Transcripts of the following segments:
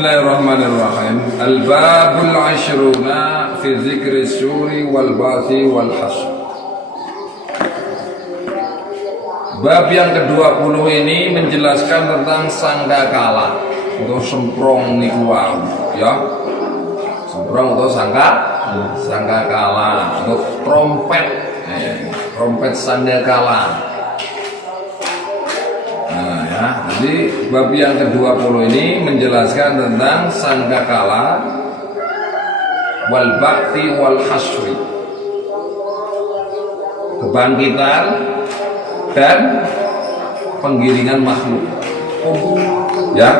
Bismillahirrahmanirrahim. Al-babul ashruna fi dzikri syuri wal ba'thi wal hasy. Bab yang ke-20 ini menjelaskan tentang sangkakala atau semprong niku wau, ya. Semprong atau sangkakala atau trompet. Trompet sangkakala. Nah, ya. Jadi bab yang ke-20 ini menjelaskan tentang sangkakala wal ba'thi wal hasri. Kebangkitan dan penggiringan makhluk. Ya.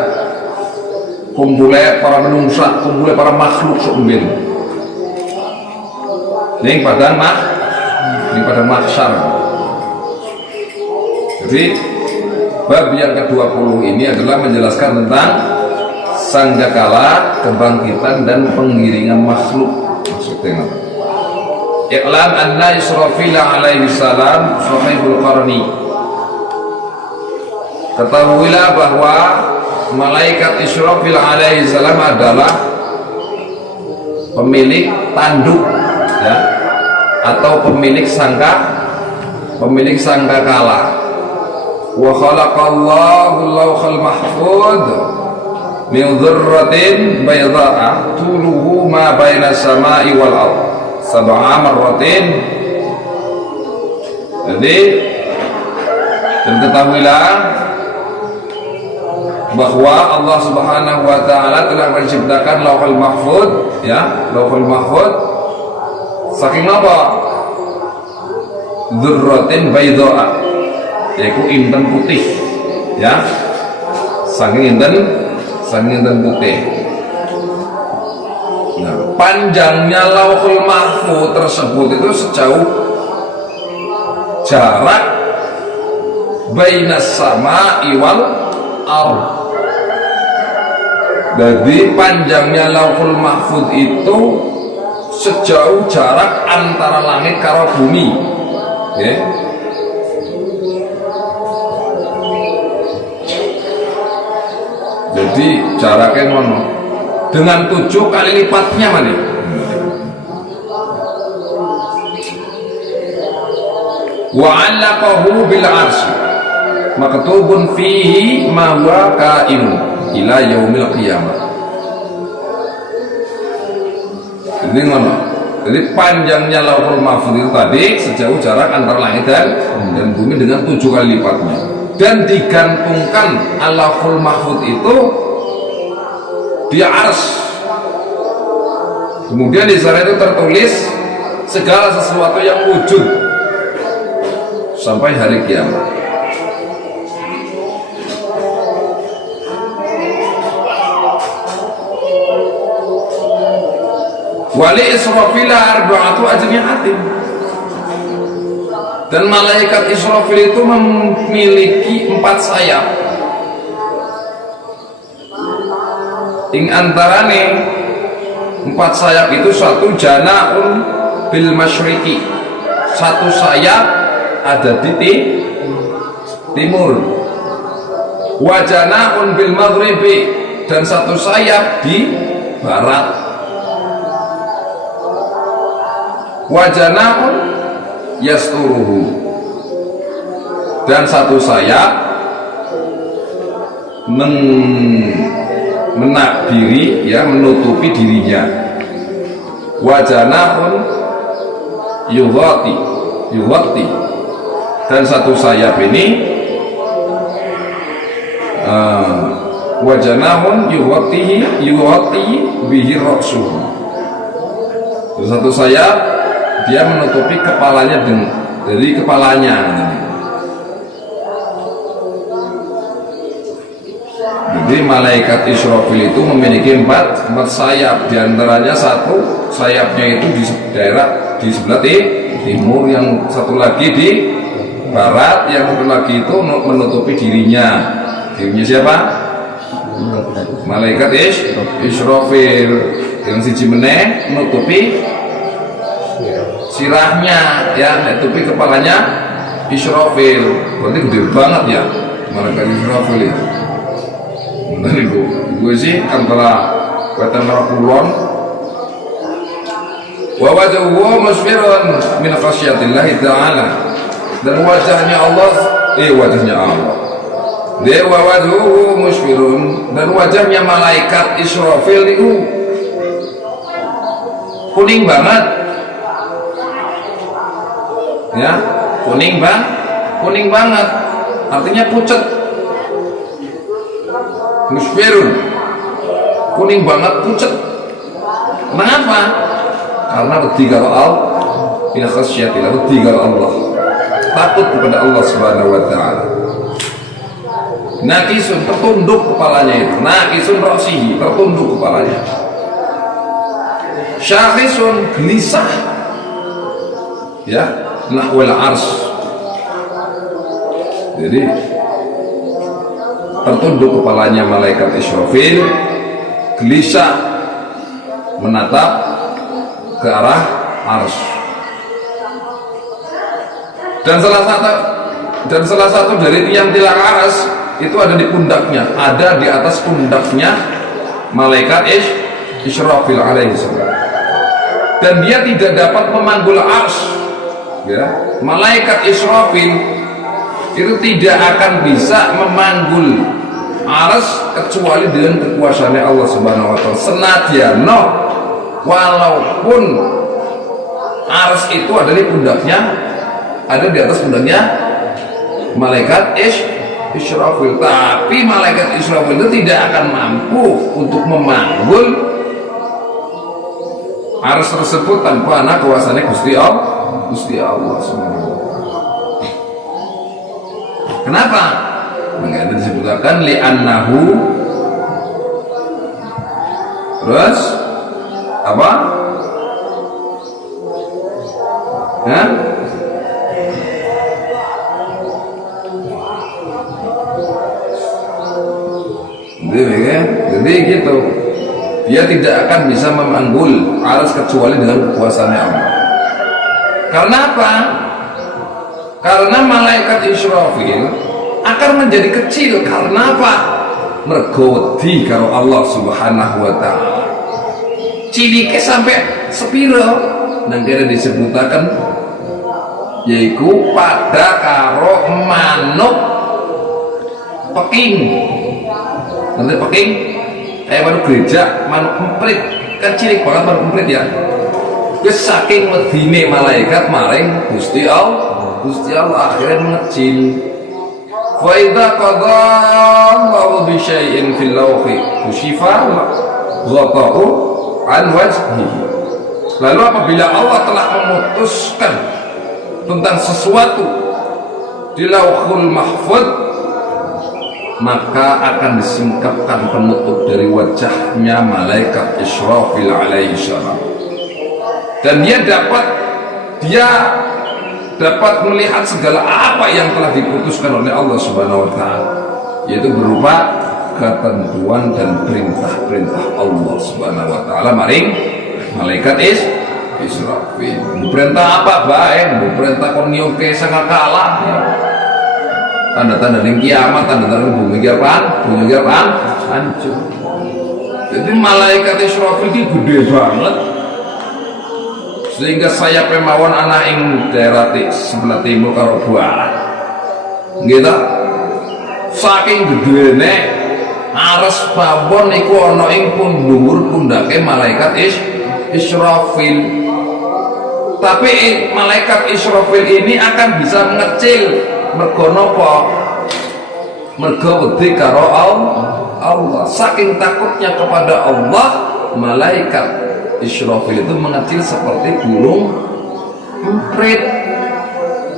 Kumpulnya para menungsa, kumpulnya para makhluk seumbin. Ning pada mahsyar. Jadi bab yang ke-20 ini adalah menjelaskan tentang sangkakala, kebangkitan dan penggiringan makhluk. Maksudnya I'lam anna Israfil alaihi salam sahibul qarni. Ketahuilah bahwa malaikat Israfil alaihi salam adalah pemilik tanduk, ya, atau pemilik sangkakala. Wa khalaqallahu lawhal mahfud min dzurratin bayda'a tuluhu ma baina samai wal ard sab'a marratin. Jadi dan ketahuilah bahwa Allah Subhanahu wa taala telah menciptakan lauhul mahfud, ya, lauhul mahfud saking apa? Dzurratin bayda'a, yaitu inten putih, ya, saking inten putih. Nah, panjangnya lauhul mahfud tersebut itu sejauh jarak bainas sama'i wal ardh. Jadi panjangnya lauhul mahfud itu sejauh jarak antara langit karo bumi, ya. Jadi jaraknya ngono dengan 7 kali lipatnya mana? Wa 'allaqahu bil 'arsy maktubun fihi ma huwa kain ila yaumil qiyamah. Jadi ngono. Jadi panjangnya lauhul mahfud itu tadi sejauh jarak antara langit dan bumi dengan 7 kali lipatnya. Dan digantungkan lauhul mahfud itu di ars. Kemudian di sana itu tertulis segala sesuatu yang wujud sampai hari kiamat. Wali Israfil arba'atu ajnihatin. Dan malaikat Israfil itu memiliki 4 sayap. Ing antarane 4 sayap itu satu jana'un bil masyriqi. Satu sayap ada di timur. Wa jana'un bil maghribi, dan satu sayap di barat. Wa jana'un yasturuhu, dan satu sayap menakbiri, ya, menutupi dirinya. Wajanahun yughati, dan satu sayap ini wajanahun yughati bihi ra'suhu. Satu sayap dia menutupi kepalanya dari kepalanya. Jadi malaikat Israfil itu memiliki 4 sayap. Di antaranya satu sayapnya itu di daerah di sebelah timur, yang satu lagi di barat, yang satu lagi itu menutupi dirinya. Dirinya siapa? Malaikat Israfil. Yang siji meneh menutupi sirahnya, ya, menutupi kepalanya Israfil. Berarti gede banget, ya, malaikat Israfil itu. Nah, gue sih antara wetan kulon wa wajhuhu musfirun min khasyatillah ta'ala, dan wajahnya Allah wa wajhuhu musfirun, dan wajahnya malaikat Israfil itu kuning banget ya, kuning banget artinya pucat. Musfirun, kuning banget, pucat. Kenapa? Karena wedi karo Allah, min khasyatillah, wedi karo Allah, takut kepada Allah Subhanahu wa taala. Nakisun, tertunduk kepalanya itu, nakisun ra'sihi, tertunduk kepalanya. Syakhisun, gelisah ya, nahwal ars. Jadi tertunduk kepalanya malaikat Israfil, gelisah menatap ke arah ars. Dan salah satu dari tiang-tiang ars itu ada di pundaknya, ada di atas pundaknya malaikat Israfil alaihissalam. Dan dia tidak dapat memanggul ars ya. Malaikat Israfil itu tidak akan bisa memanggul ars kecuali dengan kekuasaannya Allah Subhanahu wa taala. Senadyan walaupun ars itu ada di pundaknya, ada di atas pundaknya malaikat Israfil, tapi malaikat Israfil itu tidak akan mampu untuk memanggul ars tersebut tanpa anak kuasanya Gusti Allah Subhanahu wa taala. Kenapa? Mengapa disebutkan li'annahu, terus apa? Hah? Jadi gitu, dia tidak akan bisa memanggul ars kecuali dengan kekuasaannya Allah. Karena apa? Karena malaikat Israfil akan menjadi kecil. Karena apa? Mergo wedi karo Allah Subhanahu wa taala. Cilike sampai sepiro nang kene disebutaken yaiku pada karo manuk peking. Nanti peking kayak manuk gereja, manuk emprit, kan cilik banget manuk emprit ya. Wis saking wedine malaikat maring Gusti Allah akhirnya mengecil. Fa idza qada Allahu bi syai'in fil lawhi kushifa ghata'u an wajhihi. Lalu apabila Allah telah memutuskan tentang sesuatu di Lauhul Mahfuz, maka akan disingkapkan penutup dari wajahnya malaikat Israfil alaihi salam, dan dia dapat melihat segala apa yang telah diputuskan oleh Allah Subhanahu wa taala, yaitu berupa ketentuan dan perintah-perintah Allah Subhanahu wa taala maring malaikat Israfil. Perintah apa bae? Perintah kon nyoke sangkala. Tanda-tanda ning kiamat, tanda-tanda bumi apaan? Hancur. Jadi malaikat Israfil itu gede banget, sehingga saya pemawon anak ing daerah sebelah timur karo barat gitu, saking gedene ares pawon iku ana ing dhuwur pundake malaikat Israfil. Tapi malaikat Israfil ini akan bisa mengecil mergo napa? Mergo wedi karo Allah. Saking takutnya kepada Allah, malaikat Israfil itu mengecil seperti burung emprit,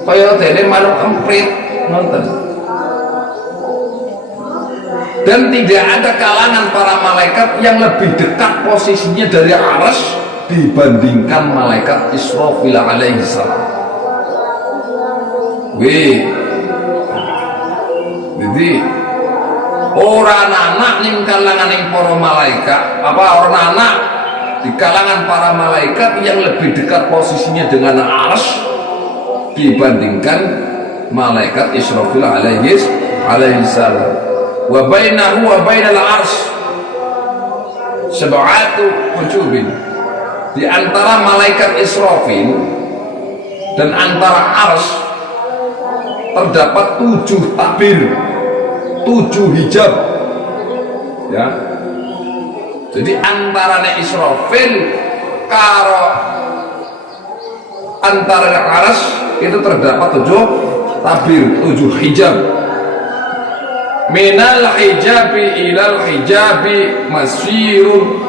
kaya dene manuk emprit, nonton. Dan tidak ada kalangan para malaikat yang lebih dekat posisinya dari arsy dibandingkan malaikat Israfil alaihi salam. Jadi orang anak ning kalangan ning para malaikat, orang anak di kalangan para malaikat yang lebih dekat posisinya dengan arsy dibandingkan malaikat Israfil alaihi salam. Wa bainahu wa bainal arsy sab'atu hujubin. Di antara malaikat Israfil dan antara arsy terdapat 7 tabir, 7 hijab, ya. Jadi antaranya Israfil karo antara arsy itu terdapat 7 tabir, 7 hijab. Minal hijabi ilal hijabi masirun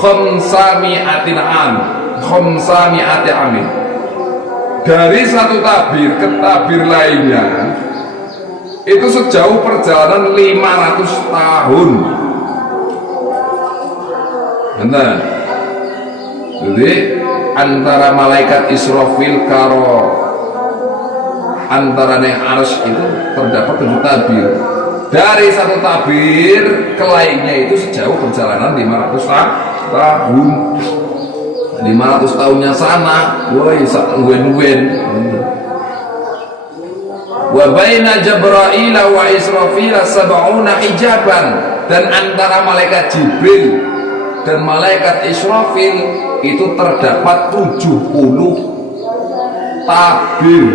khamsami'atin am, khamsami'ati amin. Dari satu tabir ke tabir lainnya itu sejauh perjalanan 500 tahun. Nah, jadi antara malaikat Israfil karo antara yang arsy itu terdapat 7 tabir. Dari satu tabir ke lainnya itu sejauh perjalanan 500 tahun. 500 tahunnya sana, woi wen-wen. Wa baina Jibril wa Israfil sab'una hijaban, dan antara malaikat Jibril dan malaikat Israfil itu terdapat 70 tabir.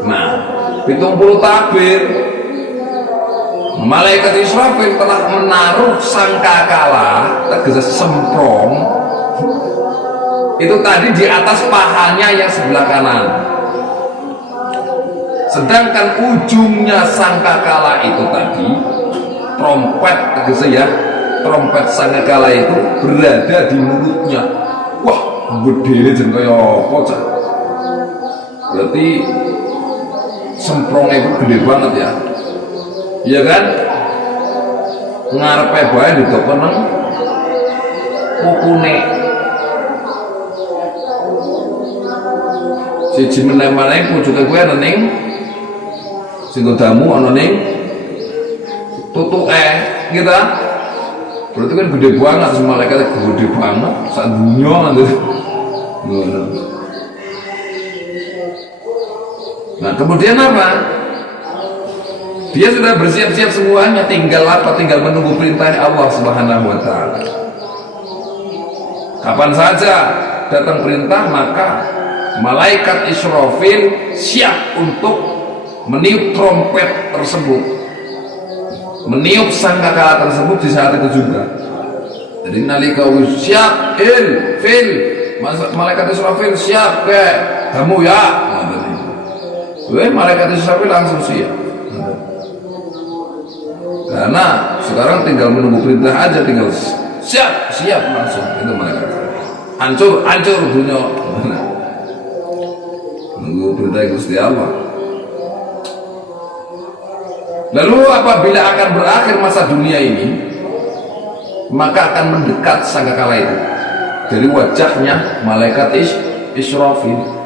Nah, 70 tabir. Malaikat Israfil telah menaruh sangkakala, tegese semprong, itu tadi di atas pahanya yang sebelah kanan. Sedangkan ujungnya sangkakala itu tadi, trompet tegese ya, trompet sangkakala itu berada di mulutnya. Wah, gede jen kaya apa cah. Berarti semprongnya itu gede banget ya. Iya kan? Ngarepe bae didokon nang pupune. Siji meneh-meneh pucuke kuwi ana ning sing damu, ana ning tutuke gitu. Berarti kan gede banget, malaikat gede banget sak dunya ngono. Nah, kemudian apa? Dia sudah bersiap-siap semuanya, tinggal apa? Tinggal menunggu perintah Allah Subhanahu wa taala. Kapan saja datang perintah, maka malaikat Israfil siap untuk meniup trompet tersebut, meniup sangkakala tersebut di saat itu juga. Jadi nalika siap fil malaikat Israfil siap ke kamu ya, malaikat Israfil langsung siap. Karena sekarang tinggal menunggu perintah aja, tinggal siap langsung itu malaikat. Hancur dunia. Nunggu perintah Gusti Allah. Lalu apabila akan berakhir masa dunia ini, maka akan mendekat sangkakala itu dari wajahnya malaikat Israfil.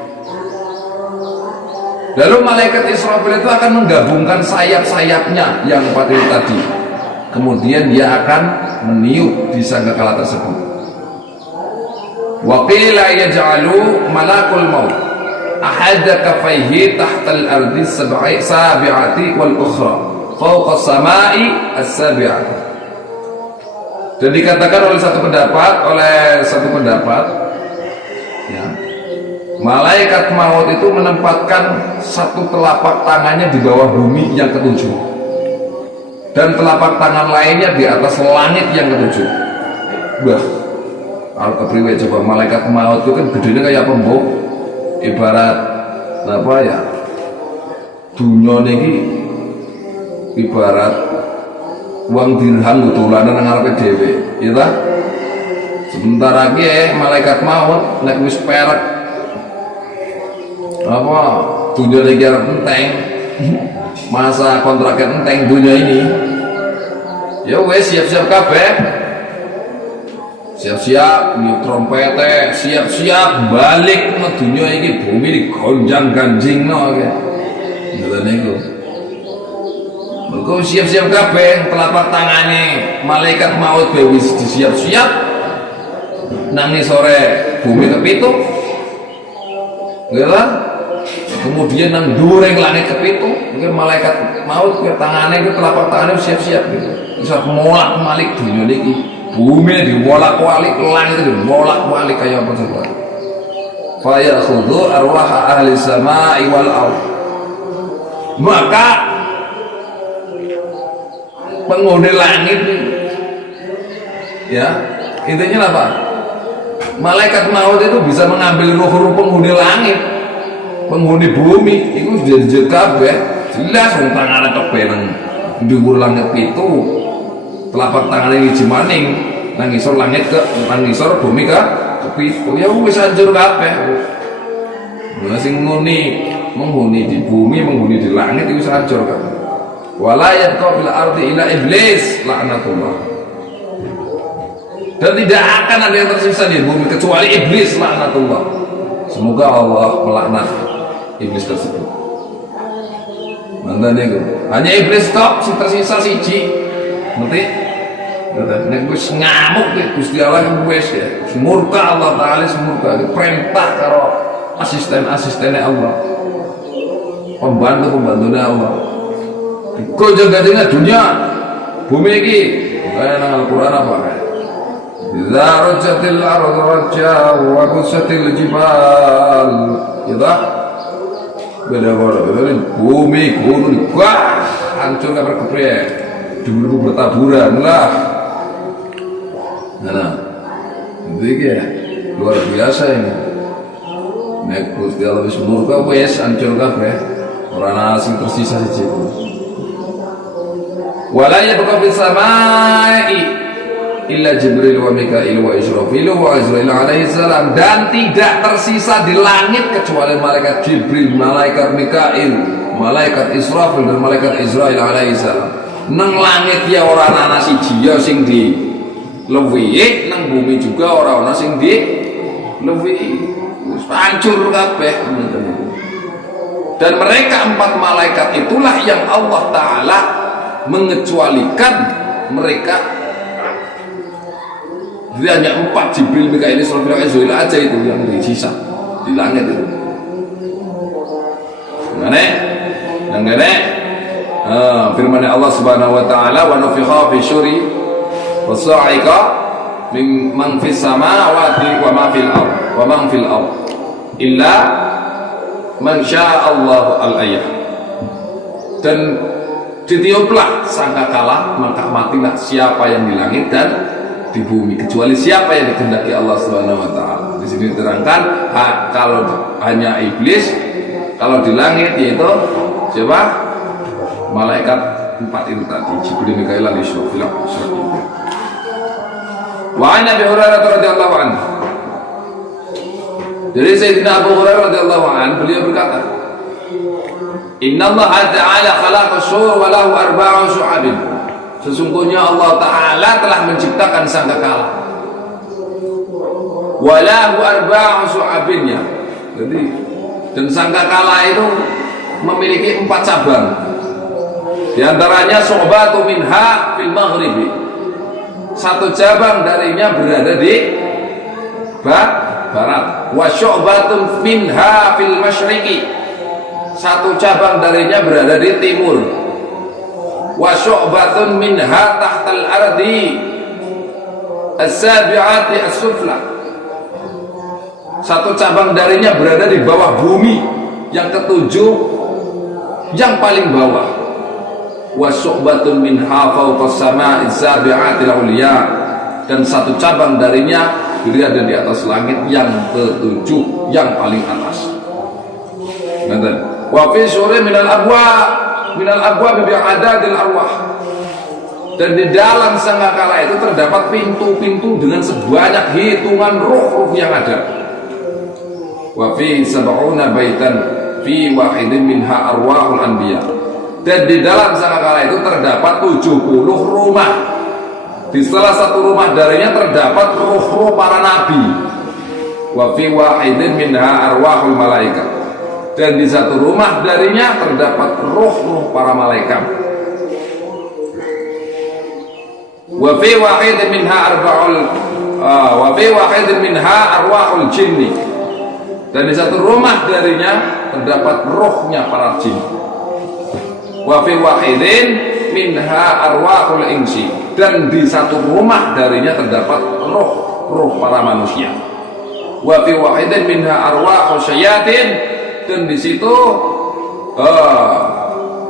Lalu malaikat Israfil itu akan menggabungkan sayap-sayapnya yang 4 itu tadi. Kemudian dia akan meniup di sangkakala tersebut. Wa qila yaj'alu malakul maut ahada kafaihi tahtal ardi sabi'ati wal ukhra fawqa samai as-sabi'ati. Dan dikatakan oleh satu pendapat ya, malaikat maut itu menempatkan satu telapak tangannya di bawah bumi yang ketujuh, dan telapak tangan lainnya di atas langit yang ketujuh. Wah, kalau kepriwe coba, malaikat maut itu kan gedenya kayak apa mbok? Ibarat apa ya? Dunia ini ibarat uang dirham dolanan nang ngarepe dhewe, ya ta? Sementara ki malaikat maut nek wis perak apa dunia lagi enteng, masa kontraknya enteng dunia ini, ya wes siap-siap kabeh, siap-siap niup trompete, siap-siap balik ke dunia ini, bumi digonjang-ganjing no ngoten niku. Mergo siap-siap kabeh, telapak tangannya malaikat maut wis disiap-siap nang sore bumi kepitu, gitu. Kemudian nang dureng langit kepitu, mungkin malaikat maut ke tangannya itu telapak tangannya siap-siap gitu. bisa molak-malik dunia ini, bumi dimolak-walik, langit dimolak-walik kayak apa coba. Fa yakhudhu arwah ahli samai wal ardh. Maka penghuni langit ya, intinya apa? Malaikat maut itu bisa mengambil ruh-ruh penghuni langit, penghuni bumi, itu jadi kabeh jelas wong tangane kebeneng dhuwur langit itu telapak tangannya hiji maning nang ngisor langit ke nang ngisor bumi ke pitu ya wis hancur kabeh. Nah sing menghuni di bumi, menghuni di langit itu hancur kabeh. Wala yabqa fil ardi illa iblis laknatullah. Dan tidak akan ada yang tersisa di bumi kecuali iblis laknatullah. Semoga Allah melaknat iblis tersebut. Mantan itu hanya iblis tok si tersisa siji. Ngerti? Nek wis ngamuk Gusti Allah wis ya. Murka Allah taala murka perintah karo asisten-asistennya Allah. Pembantu-pembantunya Allah. Kau jaga dengan dunia bumi ini kayak nang Al-Quran apa kan? Idza rajjatil ardu rajja wa bussatil jibal ya beda bumi gunung wah hancur kabar keprek dulu bertaburan lah. Nah itu ya luar biasa ini. Nek Gusti Allah wis murka wis hancur kabeh ora ana sing tersisa siji. Wala yabqa fis samai illa Jibril wa Mikail wa Israfil wa Azrail alaihi salam, dan tidak tersisa di langit kecuali malaikat Jibril, malaikat Mikail, malaikat Israfil dan malaikat Israil alaihi salam. Nang langit ya ora ana siji ya sing di lewihi, nang bumi juga ora ana sing di lewihi. Hancur kabeh. Dan mereka 4 malaikat itulah yang Allah taala mengecualikan mereka. Jadi hanya 4 Jibril, Mikail, Israfil, Azrail aja itu yang tersisa di langit itu. Gimana? Firman Allah Subhanahu wa taala wa nufikha fi syuri wa sa'iqa man fis samawati wa ma fil ard wa man fil ard illa man syaa Allah al-ayah. Dan ditiuplah sangkakala, maka matilah siapa yang di langit dan di bumi kecuali siapa yang dikehendaki Allah Subhanahu wa taala. Di sini diterangkan kalau hanya iblis, kalau di langit yaitu siapa? Malaikat 4 itu tadi, Jibril, Mikail, Israfil. Wa an Abi Hurairah radhiyallahu anhu. Dari Sayyidina Abu Hurairah radhiyallahu anhu, beliau berkata, Inna Allah Ta'ala khalaqa syur wa lahu arba'u syu'abin. Sesungguhnya Allah Ta'ala telah menciptakan sangkakala wa lahu arba'u syu'abin, ya. Jadi dan sangkakala itu memiliki 4 cabang. Di antaranya syu'batu minha fil maghribi. 1 cabang darinya berada di barat. Wa syu'batun minha fil masyriqi. 1 cabang darinya berada di timur. Wa syu'batun minha tahtal ardi as-sabi'ati as-sufla. 1 cabang darinya berada di bawah bumi yang ke-7 yang paling bawah. Wa syu'batun minha fawqa as-sama'i as-sabi'ati al-ulya, dan 1 cabang darinya berada di atas langit yang ke-7 yang paling atas. Wa fi syuri minal abwa bi adadil arwah, dan di dalam sangkakala itu terdapat pintu-pintu dengan sebanyak hitungan ruh-ruh yang ada. Wa fi sab'una baitan fi wahidin minha arwahul anbiya, dan di dalam sangkakala itu terdapat 70 rumah. Di salah 1 rumah darinya terdapat ruh-ruh para nabi. Wa fi wahidin minha arwahul malaikat, dan di 1 rumah darinya terdapat ruh-ruh para malaikat. Wa fi wahidin minha arwahul jinni, dan di 1 rumah darinya terdapat rohnya para jin. Wa fi wahidin minha arwahul insi, dan di satu rumah darinya terdapat roh para manusia. Wa fi wahidin minha arwahul syayatin, dan di situ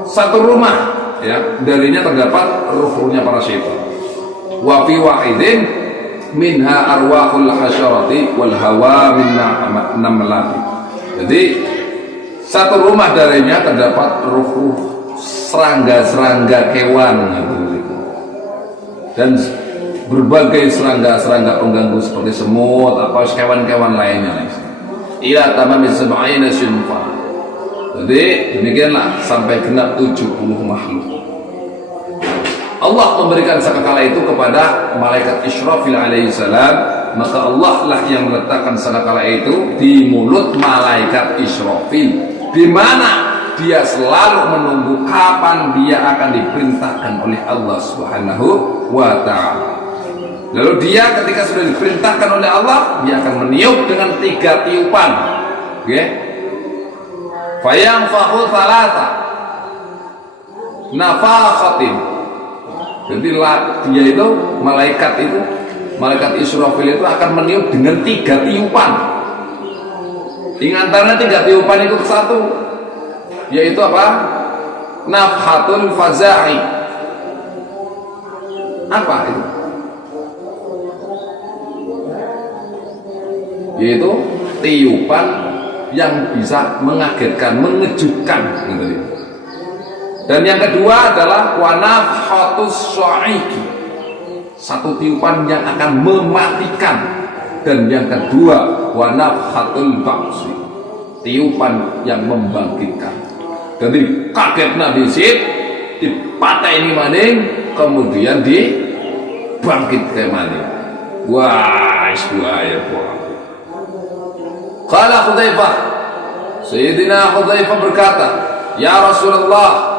satu rumah ya darinya terdapat roh-rohnya para syaitan. Wa fi wahidin minha arwahul hasyarati wal hawa min namlati. Jadi satu rumah darinya terdapat roh-roh serangga-serangga kewan dan berbagai serangga-serangga pengganggu seperti semut, apa kewan-kewan lainnya. Ila tamami sab'ina sinfa. Jadi demikianlah sampai genap 70 makhluk. Allah memberikan sangkakala itu kepada malaikat Israfil alaihissalam, maka Allah lah yang meletakkan sangkakala itu di mulut malaikat Israfil, di mana dia selalu menunggu kapan dia akan diperintahkan oleh Allah Subhanahu wa ta'ala. Lalu dia ketika sudah diperintahkan oleh Allah, dia akan meniup dengan 3 tiupan. Oke? Fayamfahu thalatha nafakhatin. Jadi dia itu malaikat Israfil itu akan meniup dengan 3 tiupan. Ingatannya 3 tiupan itu satu, yaitu apa? Nafhatul faza'i. Apa itu? Yaitu tiupan yang bisa mengagetkan, mengejutkan gitu. Dan yang kedua adalah wanafhatus sya'iqi, satu tiupan yang akan mematikan. Dan yang kedua wanafhatul ba'si, tiupan yang membangkitkan. Jadi kaget Nabi Sid dipateni maning, kemudian dibangkitkan maning. Wah, isbuaya buah. Qala Hudzaifah, Sayyidina Hudzaifah berkata, ya Rasulullah,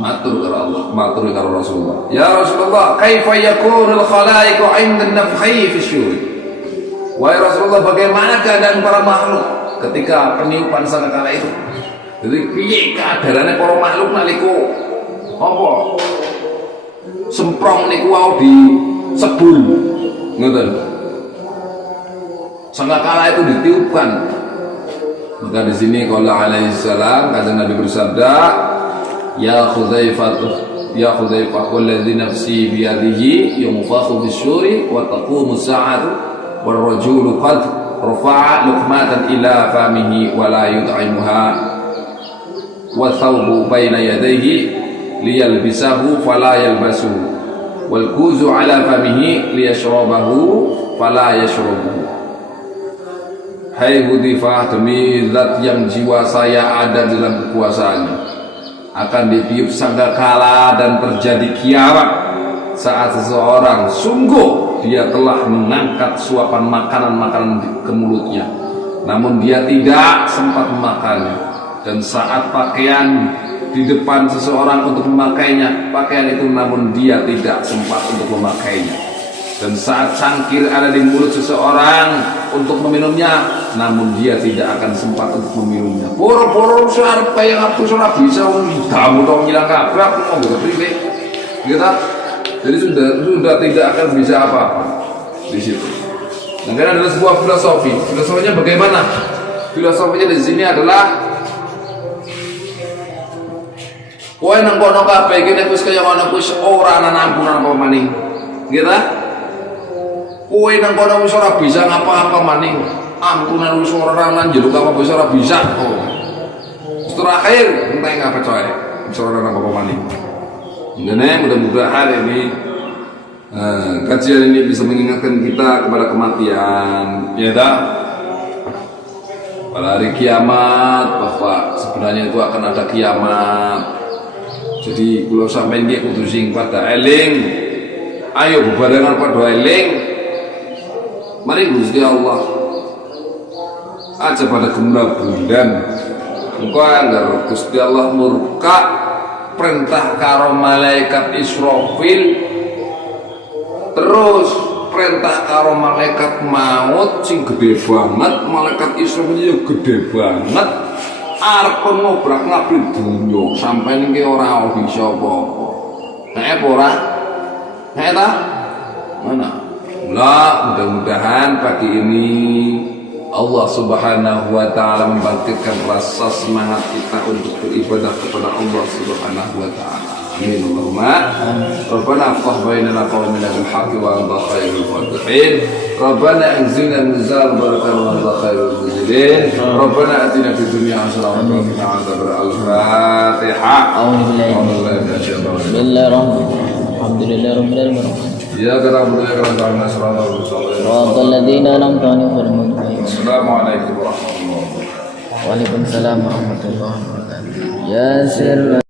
matur karo Rasulullah, ya Rasulullah, kaifa yakunul khalaiqu 'inda an-nafhi fi syuri. Wahai Rasulullah, bagaimana keadaan para makhluk ketika peniupan sangkakala itu? Jadi piye keadaannya para makhluk nalika apa semprong niku wau disebul ngoten. Sangkakala itu ditiupkan. Maka di sini qala alaihi salam, kata Nabi bersabda, ya Hudzaifah walladzi nafsi biyadihi yunfakhu bisyuri wa taqumu sa'atu war rajulu qad rafa'a luqmatan ila famihi wa la yut'imuha wa thawbu baina yadayhi liyalbisahu fala yalbasuhu wal kuzu ala famihi liyashrabahu fala yashrabuhu. Hai Hudzaifah, demi zat yang jiwa saya ada dalam kekuasaannya, akan ditiup sangkakala dan terjadi kiamat saat seseorang sungguh dia telah mengangkat suapan makanan-makanan ke mulutnya, namun dia tidak sempat memakannya. Dan saat pakaian di depan seseorang untuk memakainya, pakaian itu namun dia tidak sempat untuk memakainya. Dan saat cangkir ada di mulut seseorang untuk meminumnya, namun dia tidak akan sempat untuk meminumnya. Boro-boro sarep kaya aku ora bisa kamu tau ngilang kabeh aku mau gak priwe. Gitu. Jadi sudah tidak akan bisa apa-apa di situ. Nah, karena adalah sebuah filosofi. Filosofinya bagaimana? Filosofinya di sini adalah kowe nang kono kabeh iki nek wis kaya ngono wis ora ana ampunan apa maning. Gitu. Kowe nang kono wis ora bisa ngapa-apa maning. Ampunan wis ora nang jero apa wis ora bisa. Oh. Terakhir enteng apa coy. Wis ora nang apa maning. Ini mudah-mudahan ini kajian ini bisa mengingatkan kita kepada kematian, ya tak? Pada hari kiamat, bahwa sebenarnya itu akan ada kiamat. Jadi kalau sampai dia kudu sing pada eling, ayo bebarengan pada eling. Mari Gusti Allah aja pada gemra bulan. Engkau anggar Gusti Allah murka perintah karo malaikat Israfil, terus perintah karo malaikat maut sing gede banget. Malaikat Israfil itu gede banget, arep ngobrak ngabrik dunya sampai niki ora bisa apa-apa. ora? Ta? Mana? Mudah-mudahan pagi ini Allah Subhanahu wa taala membangkitkan rasa semangat kita untuk beribadah kepada Allah Subhanahu wa taala. Amin Allahumma. Rabbana afqah bainana qawmina bil haqqi wa anta khairul fatihin. Rabbana anzilna mizan barakatan wa anta khairul munzilin. Rabbana atina fid dunya hasanah wa qina adzabannar. Al-Fatihah. A'udzu billahi Bismillahirrahmanirrahim. Alhamdulillahirabbil alamin. Ya na'budu wa iyyaka nasta'in. Shiratal ladzina an'amta 'alaihim. Assalamualaikum warahmatullahi wabarakatuh. Waalaikumsalam warahmatullahi wabarakatuh. Ya sir